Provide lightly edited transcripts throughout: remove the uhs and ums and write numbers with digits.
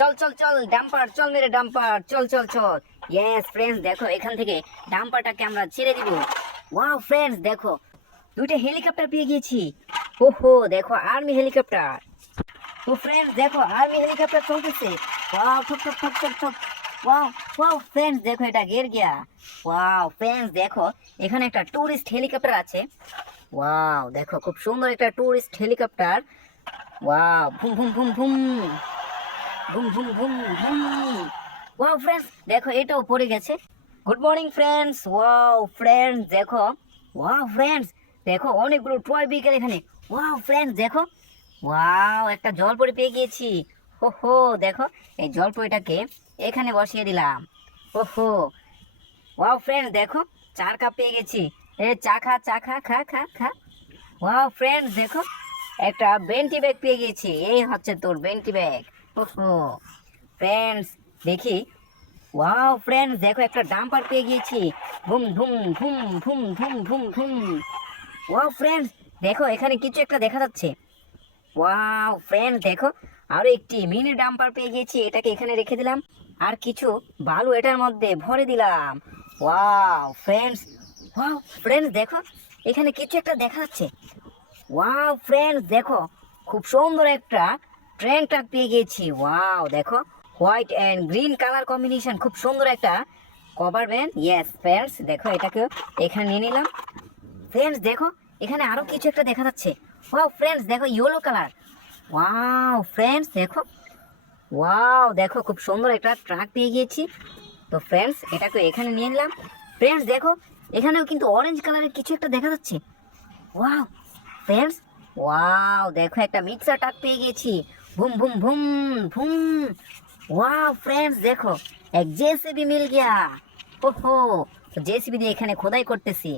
চল চল চল ডাম্পার, চল মেরে ডাম্পার, চল চল চল। ইয়েস ফ্রেন্ডস, দেখো এখান থেকে ডাম্পারটাকে আমরা ছেড়ে দিব। ওয়াও ফ্রেন্ডস, দেখো দুইটা হেলিকপ্টার পেয়ে গিয়েছি। ওহো দেখো আর্মি হেলিকপ্টার। তো ফ্রেন্ডস দেখো আর্মি হেলিকপ্টার চলতেছে। ওয়াও ঠক ঠক ঠক ঠক ঠক। ওয়াও ওয়াও ফ্রেন্ডস দেখো এটা গিয়ার গিয়া। ওয়াও ফ্রেন্ডস দেখো এখানে একটা টুরিস্ট হেলিকপ্টার আছে। ওয়াও দেখো খুব সুন্দর একটা টুরিস্ট হেলিকপ্টার। ওয়াও ভুম ভুম ভুম ভুম ভুম ভুম ভুম ভুম। ওয়াও ফ্রেন্ডস দেখো এটাও পড়ে গেছে। Good morning friends. Wow friends দেখো, ওয়াও ফ্রেন্ডস দেখো অনেকগুলো টয় ভেহিকেল এখানে। ওয়াও ফ্রেন্ডস দেখো, ওয়াও একটা জলপরি পেয়ে গিয়েছি। ওহো দেখো এই জলপরিটাকে এখানে বসিয়ে দিলাম। ওহো ওয়াও ফ্রেন্ডস দেখো চার কাপ পেয়ে গেছি। এ চা খা চা খা খা খা খা। ওয়াও ফ্রেন্ডস দেখো একটা বেন্টি ব্যাগ পেয়ে গেছি। এই হচ্ছে তোর বেন্টি ব্যাগ। ওহো ফ্রেন্ডস দেখি। ওয়াও ফ্রেন্ডস দেখো একটা ডাম্পার পেয়ে গিয়েছি। ভুম ভুম ভুম ভুম ভুম ভুম ভুম। ওয়াও ফ্রেন্ডস দেখো এখানে কিছু একটা দেখা যাচ্ছে। ওয়াও ফ্রেন্ডস দেখো আরো একটি মিনি ডাম্পার পেয়ে গেছি, এটাকে এখানে রেখে দিলাম। আর কিছু বালু এটার মধ্যে ভরে দিলাম। ওয়াও ফ্রেন্ডস, ওয়াও ফ্রেন্ডস দেখো এখানে কিছু একটা দেখা যাচ্ছে। ওয়াও ফ্রেন্ডস দেখো খুব সুন্দর একটা ট্রেন ট্রাক পেয়ে গেছি। ওয়াও দেখো white and green colour combination, খুব সুন্দর একটা কভার ভ্যান। ইয়েস ফ্রেন্ডস দেখো এটাকে এখানে নিয়ে নিলাম। ফ্রেন্ডস দেখো এখানে আরো কিছু একটা দেখা যাচ্ছে। ওয়াও ফ্রেন্ডস দেখো ইয়েলো কালার। ওয়াও ফ্রেন্ডস দেখো, ওয়াও দেখো খুব সুন্দর একটা ট্রাক পেয়ে গিয়েছি। তো ফ্রেন্ডস এটাকে এখানে নিয়ে নিলাম। ফ্রেন্ডস দেখো এখানেও কিন্তু অরেঞ্জ কালারের কিছু একটা দেখা যাচ্ছে। ওয়াও ফ্রেন্ডস, ওয়াও দেখো একটা মিক্সার ট্রাক পেয়ে গেছি। ভুম ভুম ভুম ভুম। ওয়াও ফ্রেন্ডস দেখো এক জেসিবি মিল গিয়া। ওহো জেসিবি দিয়ে এখানে খোদাই করতেছি।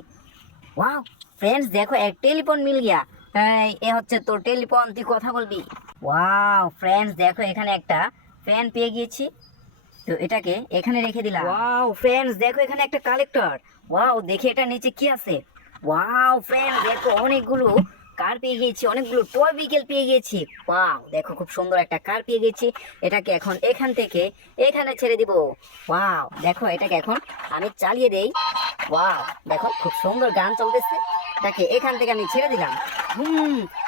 ওয়াও ফ্রেন্ডস দেখো এক টেলিফোন মিল গিয়া। এ হচ্ছে তোর টেলিফোন, তুই কথা বলবি। ওয়াও ফ্রেন্ডস দেখো এখানে একটা ফ্যান পেয়ে গিয়েছি, তো এটাকে এখানে রেখে দিলাম। ওয়াও ফ্রেন্ডস দেখো এখানে একটা কালেক্টর। ওয়াও দেখি এটা নিচে কি আছে। ওয়াও ফ্রেন্ডস দেখো অনেকগুলো কার পেয়ে গিয়েছি, অনেকগুলো টয় ভেহিকেল পেয়ে গিয়েছি। ওয়াও দেখো খুব সুন্দর একটা কার পেয়ে গেছি, এটাকে এখন এখান থেকে এখানে ছেড়ে দিব। ওয়াও দেখো এটাকে এখন আমি চালিয়ে দেই। ওয়াও দেখো খুব সুন্দর গান চলতেছে, এটাকে এখান থেকে আমি ছেড়ে দিলাম।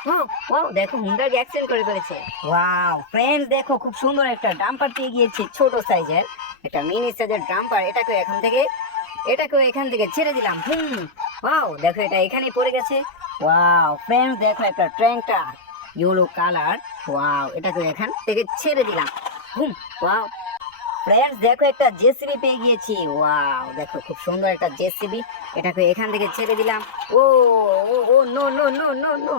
ওয়াও ওয়াও দেখো হুন্ডার অ্যাক্সিডেন্ট করে ফেলেছে। ওয়াও ফ্রেন্ডস দেখো খুব সুন্দর একটা ডাম্পার পেয়ে গিয়েছি, ছোট সাইজের একটা মিনি সাইজের ডাম্পার। এটাকে এখান থেকে ছেড়ে দিলাম। ওয়াও দেখো এটা এখানেই পড়ে গেছে। ওয়াও ফ্রেন্ডস দেখো একটা ট্র্যাক্টর ইয়েলো কালার। ওয়াও এটাকে এখান থেকে ছেড়ে দিলাম। ওয়াও ফ্রেন্ডস দেখো একটা জেসিবি পেয়ে গিয়েছি। ওয়াও দেখো খুব সুন্দর একটা জেসিবি, এটাকে এখান থেকে ছেড়ে দিলাম। Oh oh no no no no no.